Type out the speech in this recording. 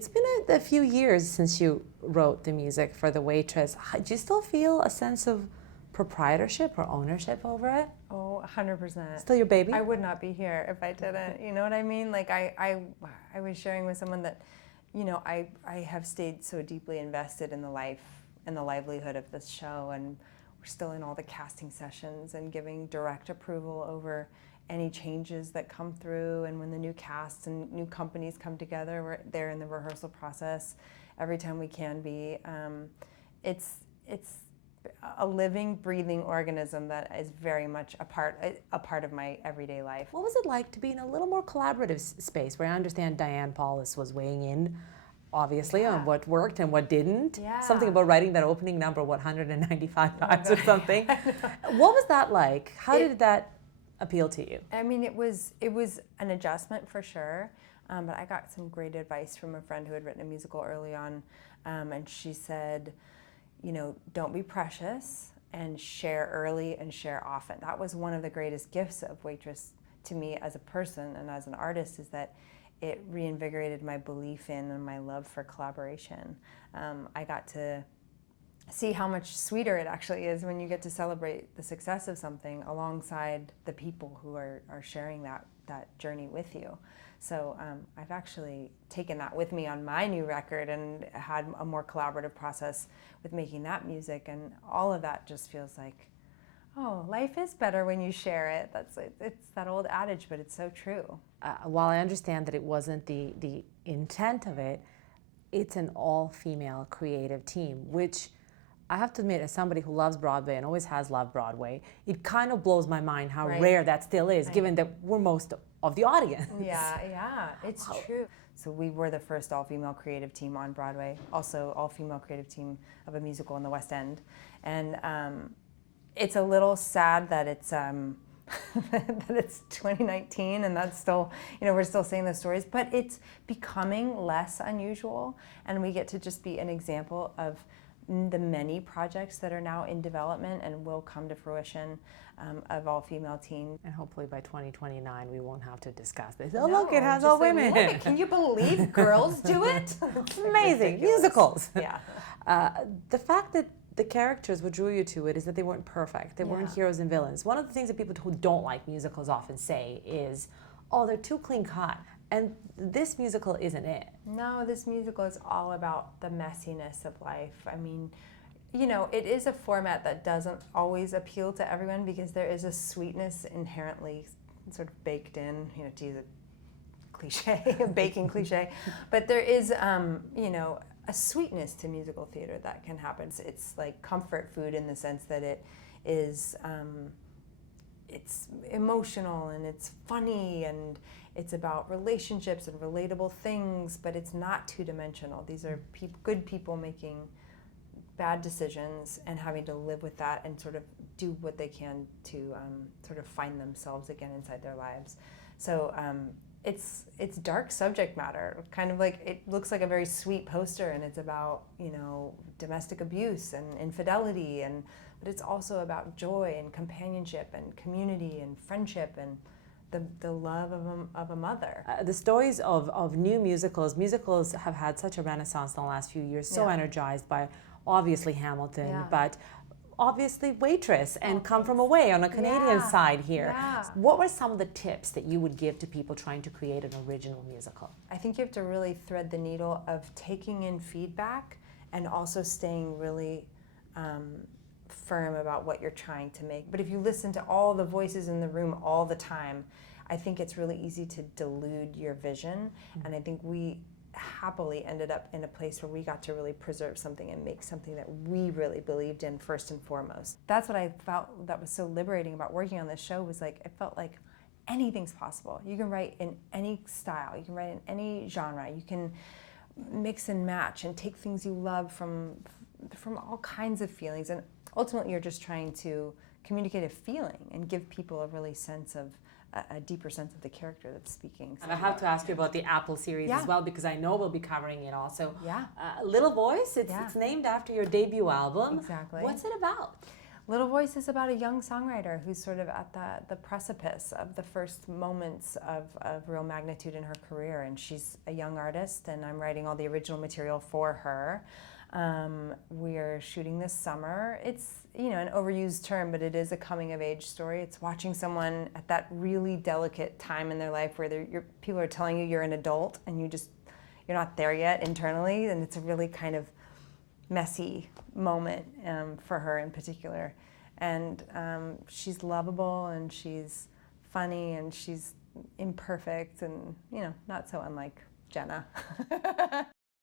It's been a few years since you wrote the music for The Waitress. Do you still feel a sense of proprietorship or ownership over it? Oh, 100%. Still your baby? I would not be here if I didn't. You know what I mean? Like I was sharing with someone that, you know, I have stayed so deeply invested in the life and the livelihood of this show, and we're still in all the casting sessions and giving direct approval over any changes that come through, and when the new casts and new companies come together, we're there in the rehearsal process every time we can be. It's a living, breathing organism that is very much a part of my everyday life. What was it like to be in a little more collaborative space, where I understand Diane Paulus was weighing in, obviously, on what worked and what didn't? Yeah. Something about writing that opening number, 195 times or something. What was that like? How did that appeal to you? I mean, it was an adjustment for sure, but I got some great advice from a friend who had written a musical early on, and she said, you know, don't be precious and share early and share often. That was one of the greatest gifts of Waitress to me as a person and as an artist, is that it reinvigorated my belief in and my love for collaboration. I got to see how much sweeter it actually is when you get to celebrate the success of something alongside the people who are sharing that journey with you. So I've actually taken that with me on my new record and had a more collaborative process with making that music, and all of that just feels like, oh, life is better when you share it. It's that old adage, but it's so true. While I understand that it wasn't the intent of it, it's an all-female creative team, which I have to admit, as somebody who loves Broadway and always has loved Broadway, it kind of blows my mind how rare that still is, given that we're most of the audience. Yeah, it's true. So we were the first all-female creative team on Broadway, also all-female creative team of a musical in the West End. And it's a little sad that it's that it's 2019 and that's still, you know, we're still saying those stories, but it's becoming less unusual, and we get to just be an example of the many projects that are now in development and will come to fruition of all-female teams. And hopefully by 2029 we won't have to discuss this. Oh, look, it has all women. Look, can you believe girls do it? It's amazing. Musicals. Yeah. The fact that the characters, what drew you to it, is that they weren't perfect. They weren't heroes and villains. One of the things that people who don't like musicals often say is, oh, they're too clean cut. And this musical isn't it. No, this musical is all about the messiness of life. I mean, you know, it is a format that doesn't always appeal to everyone, because there is a sweetness inherently sort of baked in, you know, to use a cliche, a baking cliche. But there is, you know, a sweetness to musical theater that can happen. It's like comfort food in the sense that it is, it's emotional and it's funny and it's about relationships and relatable things, but it's not two-dimensional. These are good people making bad decisions and having to live with that and sort of do what they can to sort of find themselves again inside their lives. So it's dark subject matter, kind of like, it looks like a very sweet poster, and it's about, you know, domestic abuse and infidelity, but it's also about joy and companionship and community and friendship and the love of a mother. The stories of new musicals have had such a renaissance in the last few years, so energized by obviously Hamilton, but obviously Waitress and Come From Away on a Canadian side here. What were some of the tips that you would give to people trying to create an original musical? I think you have to really thread the needle of taking in feedback and also staying really firm about what you're trying to make. But if you listen to all the voices in the room all the time, I think it's really easy to delude your vision. And I think we happily ended up in a place where we got to really preserve something and make something that we really believed in first and foremost. That's what I felt that was so liberating about working on this show, was like, it felt like anything's possible. You can write in any style, you can write in any genre, you can mix and match and take things you love from all kinds of feelings, and ultimately you're just trying to communicate a feeling and give people a really sense of a deeper sense of the character that's speaking. And I have to ask you about the Apple series as well, because I know we'll be covering it also. Yeah. Little Voice, it's named after your debut album. Exactly. What's it about? Little Voice is about a young songwriter who's sort of at the precipice of the first moments of real magnitude in her career, and she's a young artist, and I'm writing all the original material for her. We're shooting this summer. It's, you know, an overused term, but it is a coming-of-age story. It's watching someone at that really delicate time in their life where people are telling you you're an adult, and you're not there yet internally, and it's a really kind of messy moment for her in particular. And she's lovable, and she's funny, and she's imperfect, and, you know, not so unlike Jenna.